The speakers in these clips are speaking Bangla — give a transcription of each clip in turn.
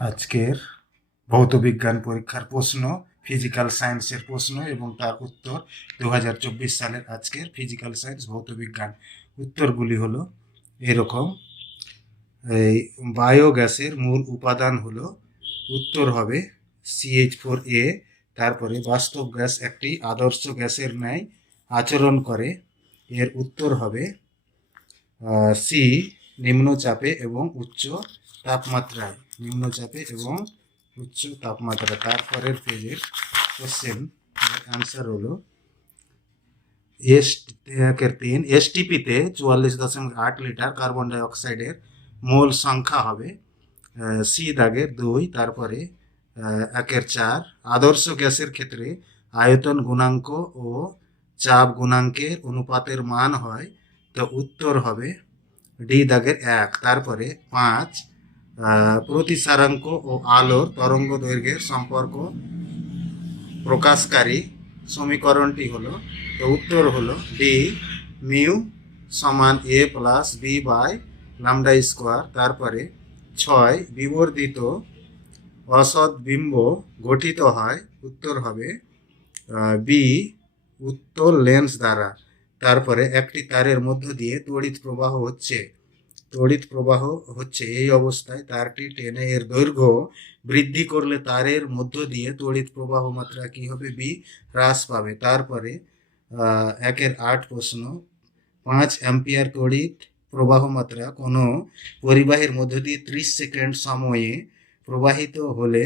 আজকের ভৌতবিজ্ঞান পরীক্ষার প্রশ্ন, ফিজিক্যাল সায়েন্সের প্রশ্ন এবং তার উত্তর 2024 সালের আজকের ফিজিক্যাল সায়েন্স ভৌতবিজ্ঞান উত্তরগুলি হলো এরকম। এই বায়োগ্যাসের মূল উপাদান হলো, উত্তর হবে CH4A। তারপরে বাস্তব গ্যাস একটি আদর্শ গ্যাসের ন্যায় আচরণ করে, এর উত্তর হবে সি, নিম্নচাপে এবং উচ্চ তাপমাত্রায়। নিম্নচাপে এবং উচ্চ তাপমাত্রা। তারপরের পেজের কোশ্চেন অ্যান্সার হলো এসটিপিতে 44.8 লিটার কার্বন ডাইঅক্সাইডের মোল সংখ্যা হবে সি দাগের 2। তারপরে 1-4 আদর্শ গ্যাসের ক্ষেত্রে আয়তন গুণাঙ্ক ও চাপ গুণাঙ্কের অনুপাতের মান হয়, তো উত্তর হবে ডি দাগের 1। তারপরে 5 প্রতিসারাঙ্ক ও আলোর তরঙ্গ দৈর্ঘ্যের সম্পর্ক প্রকাশকারী সমীকরণটি হলো, তো উত্তর হলো ডি, মিউ সমান A plus B by lambda square. তারপরে 6 বিবর্ধিত অসৎ বিম্ব গঠিত হয়, উত্তর হবে বি, উত্তল লেন্স দ্বারা। তারপরে একটি তারের মধ্য দিয়ে তড়িৎ প্রবাহ হচ্ছে এই অবস্থায় তারটি টেনে এর দৈর্ঘ্য বৃদ্ধি করলে তারের মধ্য দিয়ে তড়িৎ প্রবাহ মাত্রা কি হবে, বি, হ্রাস পাবে। তারপরে 1-8 প্রশ্ন, 5 অ্যাম্পিয়ার তড়িৎ প্রবাহ মাত্রা কোনো পরিবাহীর মধ্য দিয়ে 30 সেকেন্ড সময়ে প্রবাহিত হলে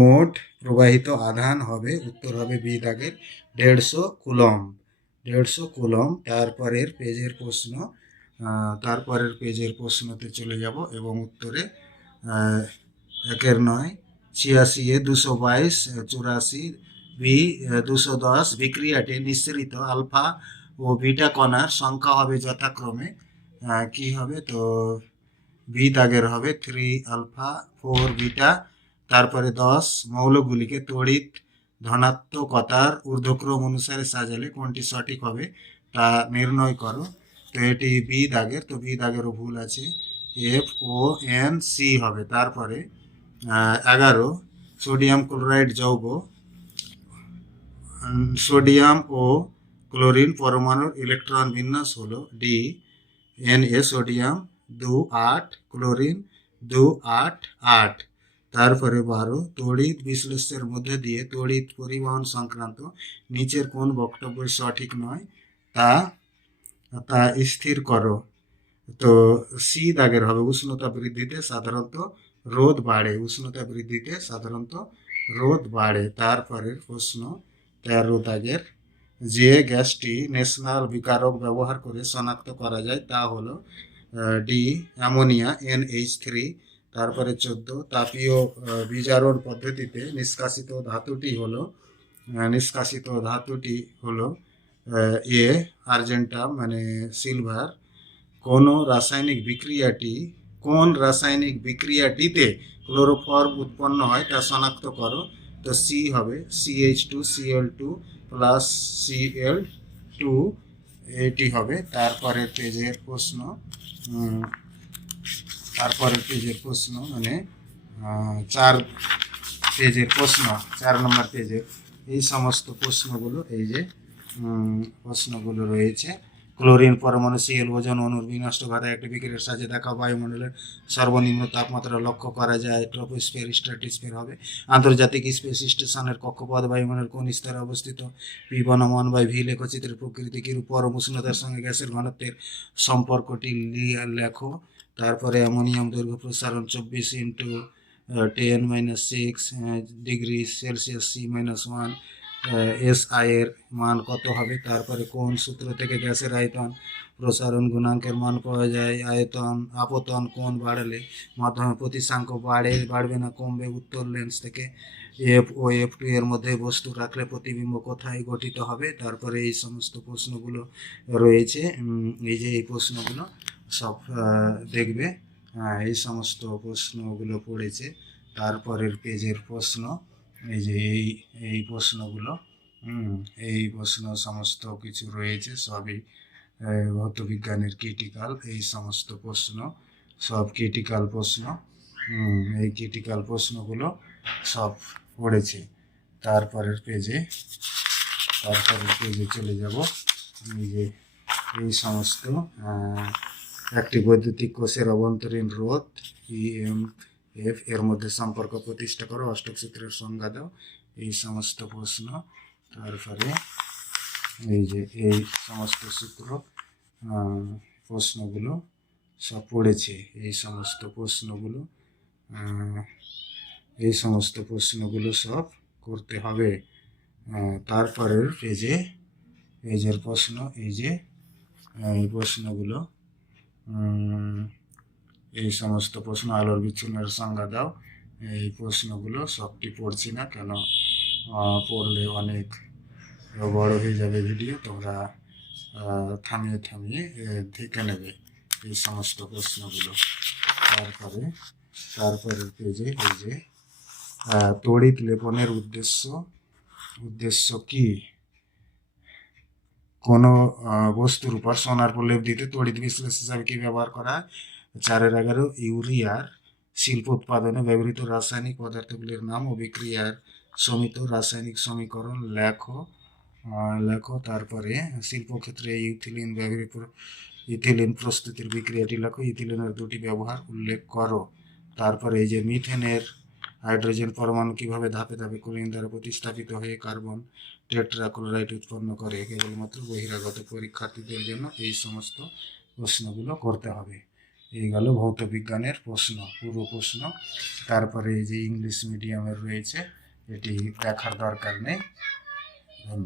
মোট প্রবাহিত আধান হবে, উত্তর হবে বি দাগের 150 কুলম্ব। 150 কুলম্ব। তারপরের পেজের প্রশ্নতে চলে যাব এবং উত্তরে 1-9 86 222 84 বি 210 বিক্রিয়াটি নিঃসৃত আলফা ও বিটা কণার সংখ্যা হবে যথাক্রমে কি হবে, তো বি দাগের হবে 3 আলফা 4 বিটা। তারপরে 10 মৌলগুলিকে তড়িৎ ধনাত্মকতার ঊর্ধ্বক্রম অনুসারে সাজালে কোনটি সঠিক হবে তা নির্ণয় করো, তো এটি বি দাগের, তো বি দাগেরও ভুল আছে, FONC হবে। তারপরে 11 সোডিয়াম ক্লোরাইড যৌগ, সোডিয়াম ও ক্লোরিন পরমাণুর ইলেকট্রন বিন্যাস হলো ডি, Na সোডিয়াম 2 8 ক্লোরিন 2 8 8। তারপরে 12 তড়িৎ বিশ্লেষণের মধ্যে দিয়ে তড়িৎ পরিবহন সংক্রান্ত নিচের কোন বক্তব্য সঠিক নয় তা তা স্থির করো, তো সি দাগের হবে উষ্ণতা বৃদ্ধিতে সাধারণত রোদ বাড়ে, উষ্ণতা বৃদ্ধিতে সাধারণত রোদ বাড়ে। তারপরের প্রশ্ন 13 দাগের, যে গ্যাসটি ন্যাশনাল বিকারক ব্যবহার করে শনাক্ত করা যায় তা হলো ডি, অ্যামোনিয়া NH3। তারপরে 14 তাপীয় বিজারণ পদ্ধতিতে নিষ্কাশিত ধাতুটি হলো এ, আর্জেন্টাম মানে সিলভার। কোন রাসায়নিক বিক্রিয়াটিতে ক্লোরোফর্ম উৎপন্ন হয় তা শনাক্ত করো, তো সি হবে CH2Cl2 প্লাস Cl2, এটি হবে। তারপরের পেজের প্রশ্ন মানে 4 নম্বর পেজের এই সমস্ত প্রশ্নগুলো, এই যে প্রশ্নগুলো রয়েছে। ক্লোরিন পরমাণু Cl ওজন অণুর বিনষ্ট ঘটায় একটি বিক্রিয়ার সাহায্যে দেখা বায়ুমণ্ডলের সর্বনিম্ন তাপমাত্রা লক্ষ্য করা যায়, ট্রপোস্ফিয়ার স্ট্র্যাটোস্ফিয়ার হবে। আন্তর্জাতিক স্পেস স্টেশনের কক্ষপথ বায়ুমণ্ডলের কোন স্তরে অবস্থিত, P1 V লেখচিত্রের প্রকৃতি কিরূপ, পরম উষ্ণতার সঙ্গে গ্যাসের ঘনত্বের সম্পর্কটি লেখো। তারপরে অ্যামোনিয়াম দৈর্ঘ্য প্রসারণ 24 × 10⁻6 ডিগ্রি সেলসিয়াস C-1 SI এর মান কত হবে। তারপরে কোন সূত্র থেকে গ্যাসের আয়তন প্রসারণ গুণাঙ্কের মান পাওয়া যায়, আপতন কোণ বাড়ালে মাধ্যমে প্রতিসাঙ্ক বাড়বে না কমবে, উত্তর লেন্স থেকে F ও F2 এর মধ্যে বস্তু রাখলে প্রতিবিম্ব কোথায় গঠিত হবে। তারপরে এই সমস্ত প্রশ্নগুলো রয়েছে, এই যে এই প্রশ্নগুলো সব দেখবে, এই সমস্ত প্রশ্নগুলো পড়েছে। তারপরের পেজের প্রশ্ন, এই যে এই প্রশ্নগুলো, এই প্রশ্ন সমস্ত কিছু রয়েছে, সবই ভৌতবিজ্ঞানের ক্রিটিক্যাল। এই সমস্ত প্রশ্ন সব ক্রিটিক্যাল প্রশ্ন। এই ক্রিটিক্যাল প্রশ্নগুলো সব পড়েছে। তারপরের পেজে চলে যাব। এই যে এই সমস্ত একটি বৈদ্যুতিক কোষের অভ্যন্তরীণ রোধ EMF এর মধ্যে সম্পর্ক প্রতিষ্ঠা করো, অষ্টক সূত্রের সংজ্ঞা দাও, এই সমস্ত প্রশ্ন। তারপরে এই যে এই সমস্ত সূত্র প্রশ্নগুলো সব পড়েছে। এই সমস্ত প্রশ্নগুলো সব করতে হবে। তারপরের পেজের প্রশ্ন, এই প্রশ্নগুলো, এই সমস্ত প্রশ্ন, আলোর বিচ্ছুরণের সংজ্ঞা দাও। এই প্রশ্নগুলো সবটি পড়ছি না, কেন পড়লে অনেক বড় হয়ে যাবে ভিডিও, তোমরা থামিয়ে দেখে নেবে এই সমস্ত প্রশ্নগুলো। তারপরের পেজে এই যে তড়িৎ লেপনের উদ্দেশ্য কি? কোনো বস্তুর উপর সোনার প্রলেপ দিতে তড়িৎ বিশ্লেষক হিসাবে কি ব্যবহার করা হয়? 4-11 ইউরিয়ার শিল্প উৎপাদনে ব্যবহৃত রাসায়নিক পদার্থগুলির নাম ও বিক্রিয়ার সমিত রাসায়নিক সমীকরণ লেখো। তারপরে শিল্পক্ষেত্রে ইথিলিন প্রস্তুতির বিক্রিয়াটি লেখো। ইথিলিনের দুটি ব্যবহার উল্লেখ করো। তারপরে এই যে মিথেনের হাইড্রোজেন পরমাণু কিভাবে ধাপে ধাপে ক্লোরিন দ্বারা প্রতিস্থাপিত হয়ে কার্বন টেট্রাক্লোরাইড উৎপন্ন করে, কেবলমাত্র বহিরাগত পরীক্ষার্থীদের জন্য এই সমস্ত প্রশ্নগুলো করতে হবে। এই গেল ভৌত বিজ্ঞানের প্রশ্ন, পুরো প্রশ্ন। তারপরে এই যে ইংলিশ মিডিয়ামের রয়েছে, এটি দেখার দরকার নেই। ধন্যবাদ।